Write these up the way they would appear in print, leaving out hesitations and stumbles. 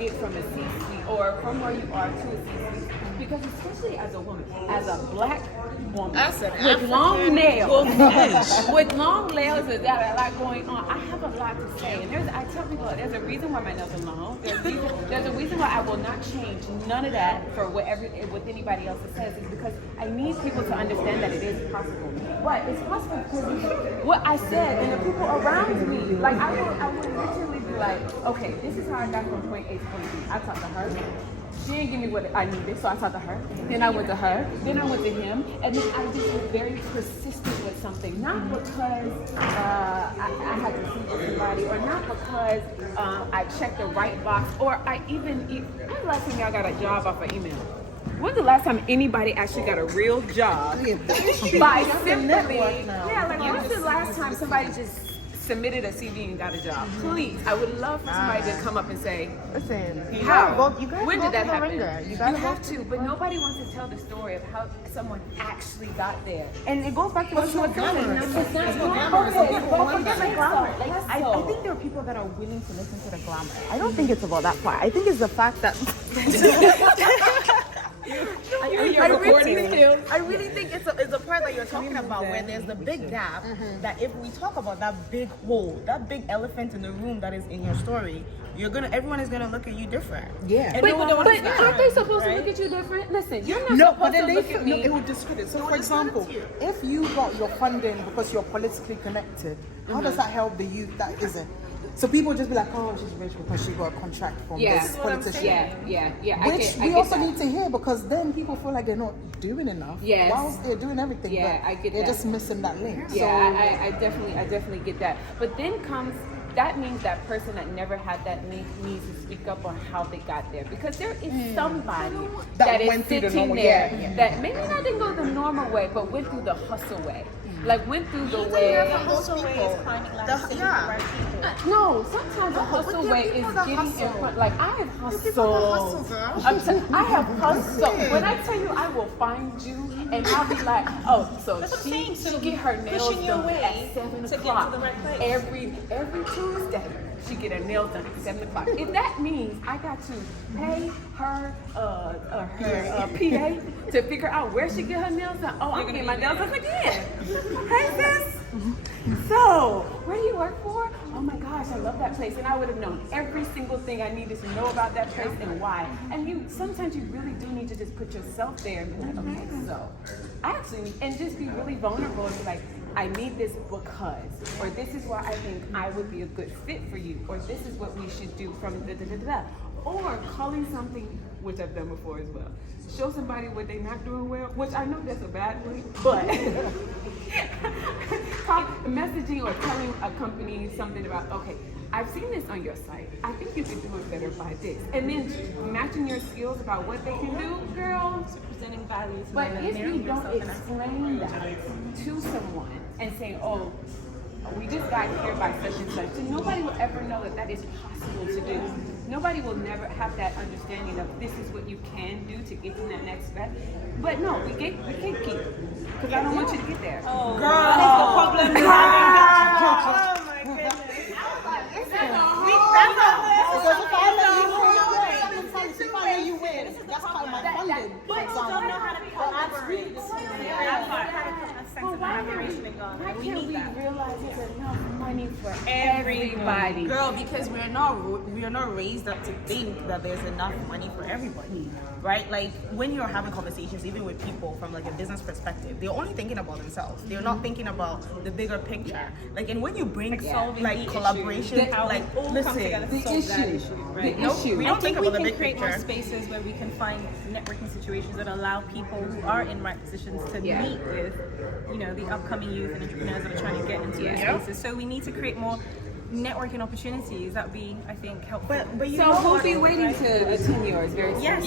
get from a C-suite or from where you are to a C-suite, because especially as a woman, as a black woman with long nails, with long nails that got a lot going on, I have a lot to say. And I tell people there's a reason why my nails are long. There's a reason why I will not change none of that for what anybody else says. Is because I need people to understand that it is possible. But it's possible because what I said and the people around me, like I would literally be like, okay, this is how I got from point A to point B. I talked to her. She didn't give me what I needed, so I talked to her. Then I went to her. Then I went to him. And then I just was very persistent with something. Not because I had to see with somebody, or not because I checked the right box, or when's the last time y'all got a job off an email? When's the last time anybody actually got a real job by simply, when's the last time somebody just submitted a CV and got a job? Please, I would love for somebody to come up and say, listen, how? guys When did that happen? You have to, but nobody wants to tell the story of how someone actually got there. And it goes back to what you were saying. It's not Forget the glamour. Like, I think there are people that are willing to listen to the glamour. I don't think it's about that part. I think it's the fact that I really think it's a part that you're talking about where there's the big gap that if we talk about that big hole, that big elephant in the room that is in your story, everyone is gonna look at you different. Yeah. And but no one wants to aren't they supposed to right? look at you different? Listen, you're not No, supposed but then to look at me. it will discredit. So, for example, if you got your funding because you're politically connected, how does that help the youth that isn't? So people just be like, oh, she's rich because she got a contract from this politician. Yeah. Which we also need to hear, because then people feel like they're not doing enough. Yes. Whilst they're doing everything, Yeah, but I get they're that. just missing that link. Yeah, I definitely get that. But then that means that person that never had that link needs to speak up on how they got there, because there is somebody that is went through the sitting normal- there that maybe not didn't go the normal way, but went through the hustle way. Like went through the way. hustle way is finding like the right people. No, sometimes the hustle way is getting in front. Like I have hustled. I have hustled. When I tell you, I will find you, and I'll be like, oh, so she get her nails done at 7 o'clock every Tuesday. She get her nails done at 7 o'clock. If that means I got to pay her PA to figure out where she get her nails done. Oh, I'm getting my nails done again. Hey sis. So, where do you work for? Oh my gosh, I love that place. And I would have known every single thing I needed to know about that place and why. And sometimes you really do need to just put yourself there and be like, okay, so I actually, and just be really vulnerable and be like, I need this because, or this is why I think I would be a good fit for you, or this is what we should do from da-da-da-da. Or calling something, which I've done before as well. Show somebody what they're not doing well, which I know that's a bad way, but messaging or telling a company something about, okay, I've seen this on your site. I think you could do it better by this. And then matching your skills about what they can do, girl. Presenting values. But if you don't explain that to someone and saying, oh, we just got here by such and such, then nobody will ever know that that is possible to do. Nobody will never have that understanding of this is what you can do to get to that next step. But no, we can't keep, because I don't want you to get there. Oh, girl, that's the problem. Oh my goodness. If I let you win, that's part of my funding. People don't know how to collaborate. That's why I had a sense of collaboration and going. Why We can't need we that. realize there's enough money for everybody? Girl, because we are not raised up to think that there's enough money for everybody, right? Like when you're having conversations, even with people from like a business perspective, they're only thinking about themselves. They're not thinking about the bigger picture. Like, and when you bring like collaboration, like listen, The issue, Right. the issue. we I don't think think we about the can big create more picture. spaces where we can find networking situations that allow people who are in right positions to Yeah. meet with, the upcoming youth and entrepreneurs that are trying to get into those spaces. So we need to create more networking opportunities. That would be, I think, helpful. But you So know we'll what? be waiting to attend yours very soon. Yes.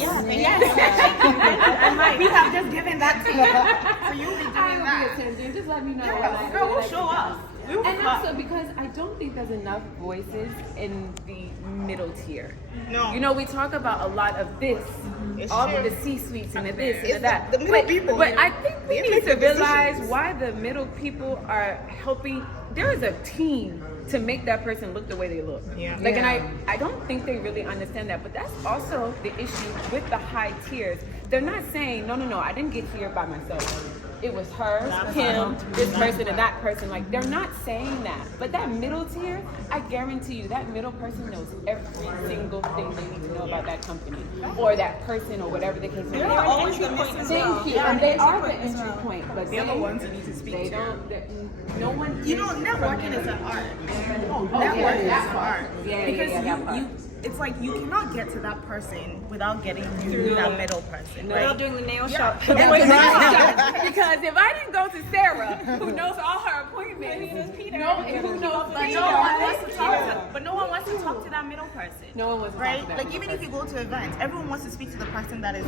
I might. We have just given that to you, so you'll be doing I will that. be attending. Just let me know. Yeah, girl, we'll show up. We will And come. also because I don't think there's enough voices in the middle tier. No. We talk about a lot of this, It's all true. of the C-suites and the this It's and the that. the middle people, But you I know, think we they need make to the realize decisions. why the middle people are helping there is a team to make that person look the way they look. Yeah. Like, and I don't think they really understand that. But that's also the issue with the high tiers. They're not saying, no, I didn't get here by myself. It was her, him, this person, and that person. Like, they're not saying that. But that middle tier, I guarantee you, that middle person knows every single thing they need to know about that company or that person or whatever the case may be. They're always the most Thank you. And they are the entry point. But They're the ones you need to speak they to. don't. No one. You know, networking is an art. Networking is an art. Yeah, because that you it's like you cannot get to that person without getting through that middle person. Without Right? doing the nail shop. Because if I didn't go to Sarah, who knows all her appointments, who knows But no one wants to talk to that middle person. No one wants to right? talk to that Like middle even if you go to events, everyone wants to speak to the person that is,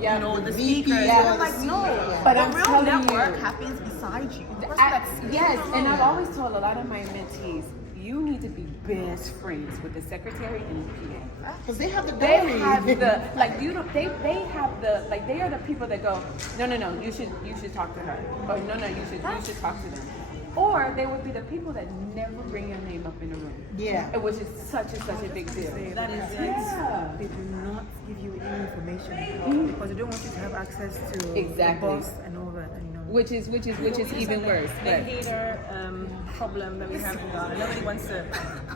Yeah. you know, the VP, speaker. yeah, You're like, no. But the I'm real telling network you. happens beside you. The person I, that's yes, and I've always told a lot of my mentees, you need to be best friends with the secretary and the PA. Because they have the They diary. have the like you don't they have the like they are the people that go, no, you should talk to her. Or no, you should talk to them. Or they would be the people that never bring your name up in the room. Yeah. Which is such a big deal. That is They do not give you any information because they don't want you to have access to Exactly. the boss and all that. You know. Which is even worse. the But hater problem that we have in Ghana. Nobody wants to,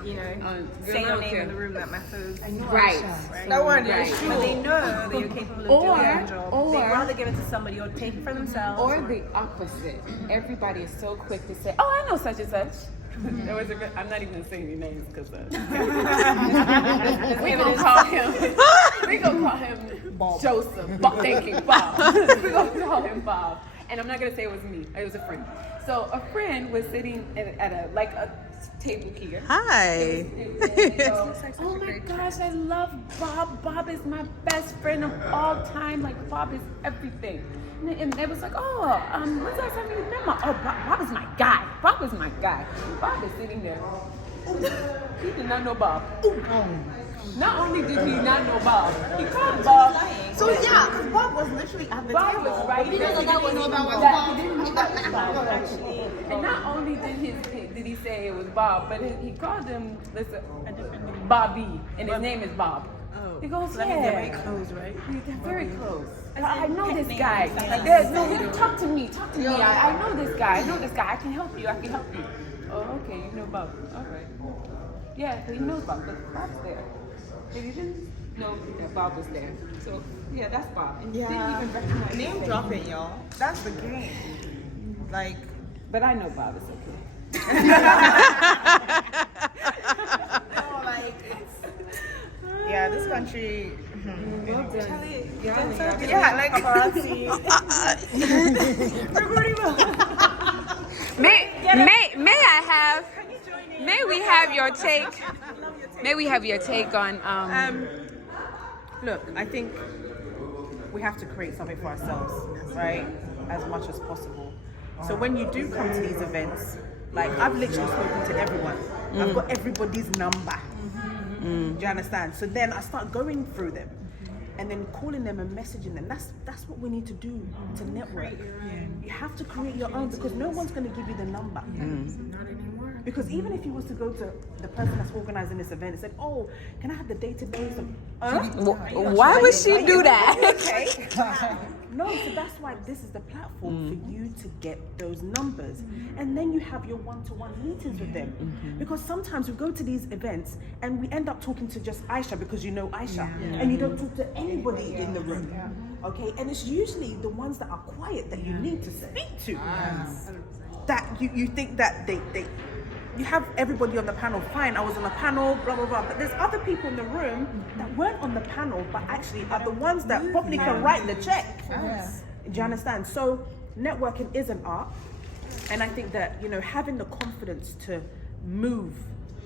you know, say your name in the room that matters. right. that one Right. is But they know that you're capable of doing your job. or- They'd rather give it to somebody or take it for themselves. Or the opposite. Everybody is so quick to say, "Oh, I know such and such." There was I'm not even gonna say any names because we gonna call him. We gonna call him Bob. Joseph. Bob. Thank you, Bob. We gonna call him Bob. And I'm not gonna say it was me. It was a friend. So a friend was sitting at a table here. Hi. Oh my gosh, I love Bob. Bob is my best friend of all time. Like Bob is everything. And they was like, oh, when's the last time you met Oh, Bob is my guy. Bob is my guy. Bob is sitting there. He did not know Bob. Not only did he not know Bob, he called Bob. So yeah, because Bob was literally at the Bob table. was right there. He didn't know that was Bob. Actually. And not only did he say it was Bob, but he called him Bobby, and his name is Bob. He goes, That means they're very close, right? They're very close. I know this guy. Talk to me. Talk to me. I know this guy. I can help you. Oh, okay. You know Bob. All right. Yeah, he knows Bob. But Bob's there. If you didn't know that Bob was there. So, yeah, that's Bob. And you didn't even recognize Name his drop face. it, y'all. That's the game. Like, But I know Bob. It's okay. no, like it's yeah, this country. Well done. Yeah, like May we have your take? May we have your take on Look, I think we have to create something for ourselves, right? As much as possible. So when you do come to these events, like I've literally spoken to everyone. I've got everybody's number. Do you understand? So then I start going through them and then calling them and messaging them. That's what we need to do to network. You have to create your own because no one's going to give you the number. Not anymore. Because even if you was to go to the person that's organizing this event and said, oh, can I have the database of... Why would she do that? Okay. No, so that's why this is the platform for you to get those numbers. And then you have your one-to-one meetings with them. Because sometimes we go to these events and we end up talking to just Aisha because you know Aisha. And you don't talk to anybody in the room. Okay? And it's usually the ones that are quiet that you need to speak to. That you think that they you have everybody on the panel, fine, I was on the panel, blah, blah, blah. But there's other people in the room that weren't on the panel, but actually are the ones that probably can write the check. Do you understand? So networking is an art. And I think that, you know, having the confidence to move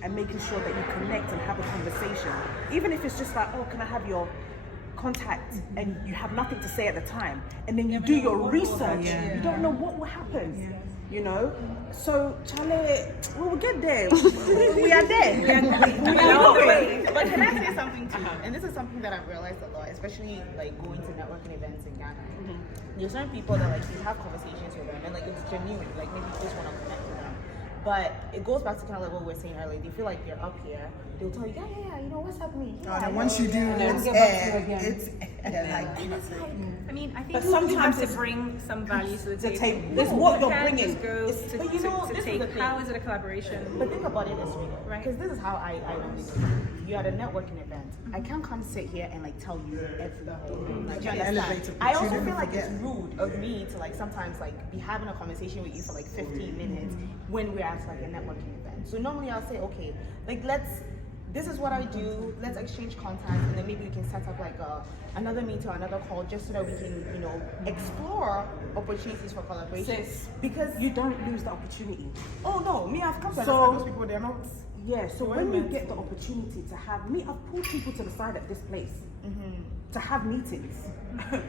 and making sure that you connect and have a conversation, even if it's just like, oh, can I have your contact, and you have nothing to say at the time, and then you do your research, you don't know what will happen. You know, so Charlie, we will get there. We are there. But can I say something too? And this is something that I've realized a lot, especially like going to networking events in Ghana. There's certain people that like you have conversations with them and like it's genuine, like maybe you just want to connect with them. But it goes back to kind of like what we were saying earlier. They feel like they're up here. They'll tell you, yeah, you know, what's happening? Yeah, And once you do, it's air. I mean, I think But you sometimes have to it's- bring some value to the the table. table. It's what You you're can't bringing. just go to, But you know, to this is take. the thing. How is it a collaboration? But think about it this way, Right. because this is how I normally do it. You're at a networking event. I can't come sit here and like tell you everything. Like, you understand? elevator I pitch, you also didn't feel like it's forget. rude of me to like sometimes like be having a conversation with you for like 15 minutes when we're at like a networking event. So normally I'll say, okay, like this is what I do. Let's exchange contacts, and then maybe we can set up like another meeting or another call just so that we can, you know, explore opportunities for collaboration. Because You don't lose the opportunity. oh no, me I've come to So- understand those people. They're not. Yeah, so Wait a when you minute. get the opportunity to have me, I've pulled people to the side at this place to have meetings. Do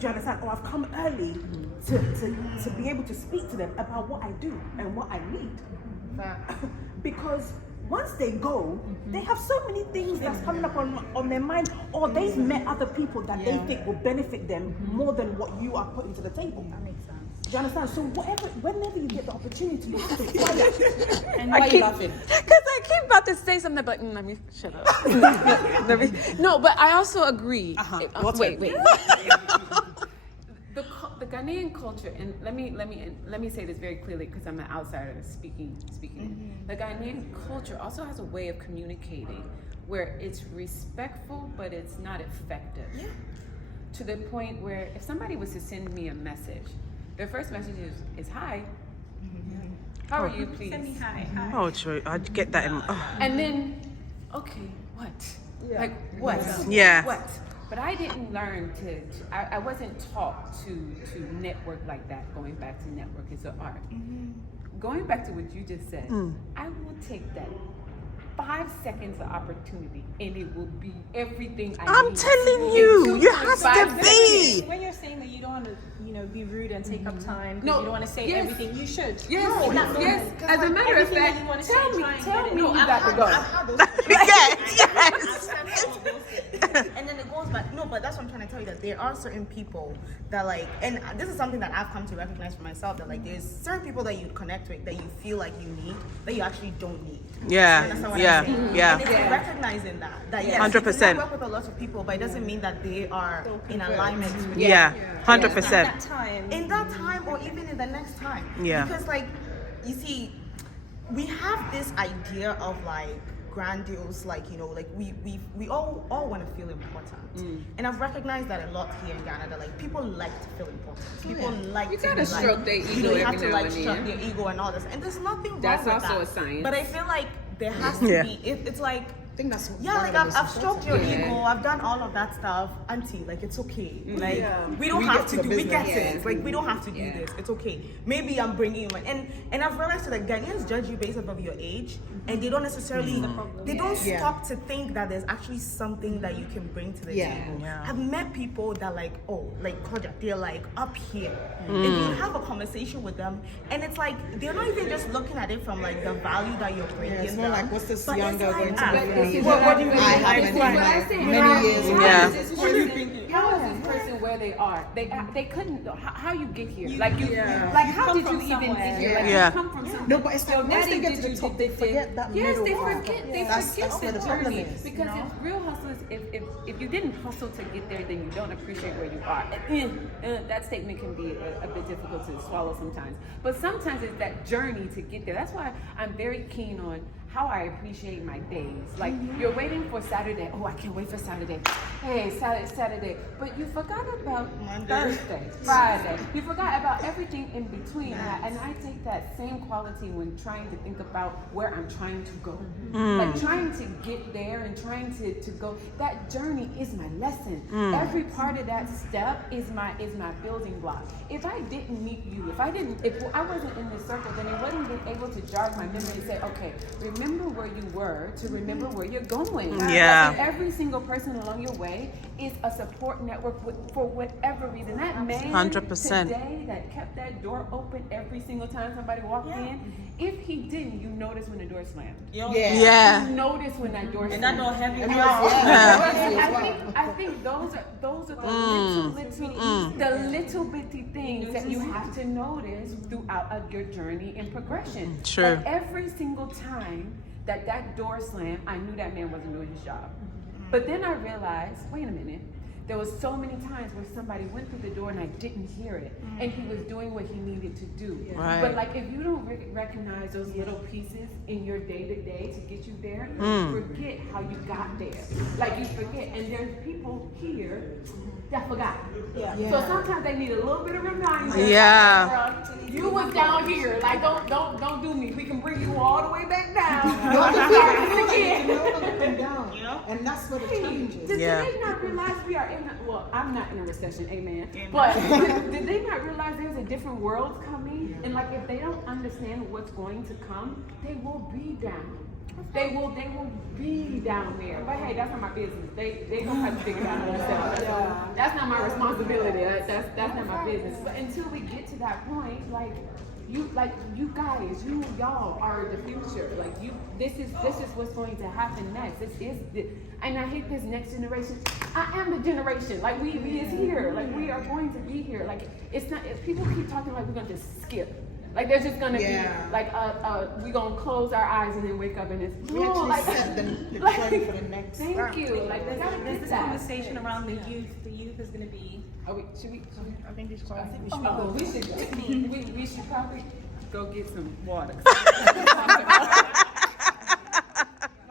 you understand? Or I've come early to be able to speak to them about what I do and what I need. Because once they go, they have so many things that's coming up on their mind, or they've met other people that they think will benefit them more than what you are putting to the table. That makes sense. Do you understand? So whenever you get the opportunity, you have to fire. And why are you laughing? Because I keep about to say something, but let me shut up. No, but I also agree. Wait. The Ghanaian culture, and let me say this very clearly because I'm an outsider speaking it. The Ghanaian culture also has a way of communicating where it's respectful, but it's not effective. Yeah. To the point where if somebody was to send me a message, their first message is hi. How are you, please? Send me hi. Oh, true. I get that in. And then, okay, what? Like what? Yeah. What? But I didn't learn I wasn't taught to network like that. Going back to network is an art. Going back to what you just said, I will take that 5 seconds of opportunity, and it will be everything I I'm need. telling in you, 2 you have 5 to seconds. be. When you're saying that you don't want to, be rude and take up time, 'cause No, you don't want to say yes. everything, you should. Yes. As a matter of everything that fact, you wanna say, tell me try and get it. you No, got to go. I've had those Yes. And then it goes back. No, but that's what I'm trying to tell you, that there are certain people that like, and this is something that I've come to recognize for myself, that like there's certain people that you connect with that you feel like you need that you actually don't need. Yeah. You understand what Yeah. I'm saying? Yeah. And it's recognizing that yes, 100%. you can work with a lot of people, but it doesn't mean that they are in alignment with you. Yeah. 100%. That time. In that time or even in the next time. Yeah. Because like, you see, we have this idea of like grandiose, like, like we all want to feel important. And I've recognized that a lot here in Ghana, that like people like to feel important. People like You to gotta be stroke like, their you ego have every to now like and stroke then. their ego and all this. And there's nothing wrong That's with also that. a science. But I feel like there has to Yeah. be, it's like, I think that's yeah, one like of the most I've stroked your Yeah. ego, I've done all of that stuff, auntie. Like it's okay. Like we don't We have get to to do. the We get business. it. Like we don't have to do Yeah. this. It's okay. Maybe I'm bringing you in, and I've realized that Ghanaians judge you based off of your age, and they don't necessarily, they don't Yeah. stop to think that there's actually something that you can bring to the Yeah. table. Yeah. I've met people that like, like Koja, they're like up here, and you have a conversation with them, and it's like they're not even just looking at it from like the value that you're bringing. Yeah, it's not them, like, what's this but it's younger going to like, be This for is me? what do you mean? I This is haven't what I said. many years. Yeah. How is this person where they are? They couldn't. How you get here? Like how come did you from even get somewhere. here? Like Yeah. you come from somewhere. No, but it's like Your once they daddy get to did the you top, they did forget that Yes, middle they part. forget. They That's forget where the the problem journey. is. Because if real hustlers, if you didn't hustle to get there, then you don't appreciate where you are. That statement can be a bit difficult to swallow sometimes. But sometimes it's that journey to get there. That's why I'm very keen on how I appreciate my days. Like you're waiting for Saturday. Oh, I can't wait for Saturday. Hey, Saturday. But you forgot about Thursday, Friday. You forgot about everything in between. And I take that same quality when trying to think about where I'm trying to go. Like trying to get there and trying to go. That journey is my lesson. Every part of that step is my building block. If I didn't meet you, if I wasn't in this circle, then it wouldn't been able to jog my memory and say, okay, remember remember where you were to remember where you're going. Yeah. And every single person along your way is a support network for whatever reason. That man 100%. today that kept that door open every single time somebody walked in, if he didn't, you notice when the door slammed. Yeah. You notice when that door slammed. And that door heavy. I think those are the little bitty things that you have to notice throughout your journey and progression. True. Like every single time that door slammed, I knew that man wasn't doing his job. But then I realized, wait a minute. There was so many times where somebody went through the door and I didn't hear it, and he was doing what he needed to do. Right. But like, if you don't recognize those little pieces in your day to day to get you there, you forget how you got there. Like you forget, and there's people here that forgot. So sometimes they need a little bit of reminder. Yeah. Like, you was down here. Like don't do me. We can bring you all the way back down. And that's what it changes. Did Yeah. they not realize we are in I'm not in a recession, amen. But did they not realize there's a different world coming? And like if they don't understand what's going to come, they will be down. They will be down there. But hey, that's not my business. They gonna have to figure it out themselves. That's not my responsibility. That's not my business. But until we get to that point, you guys, y'all are the future. This is what's going to happen next. And I hate this next generation. I am the generation. Like we is here. Like we are going to be here. Like it's not. If people keep talking like we're going to just skip. Like there's just gonna be like we gonna close our eyes and then wake up and it's We actually set the trend for the next. Thank you. Like there's gotta There's be this that. conversation around the youth. The youth is going to be. Should we? I think it's called. We should probably go get some water.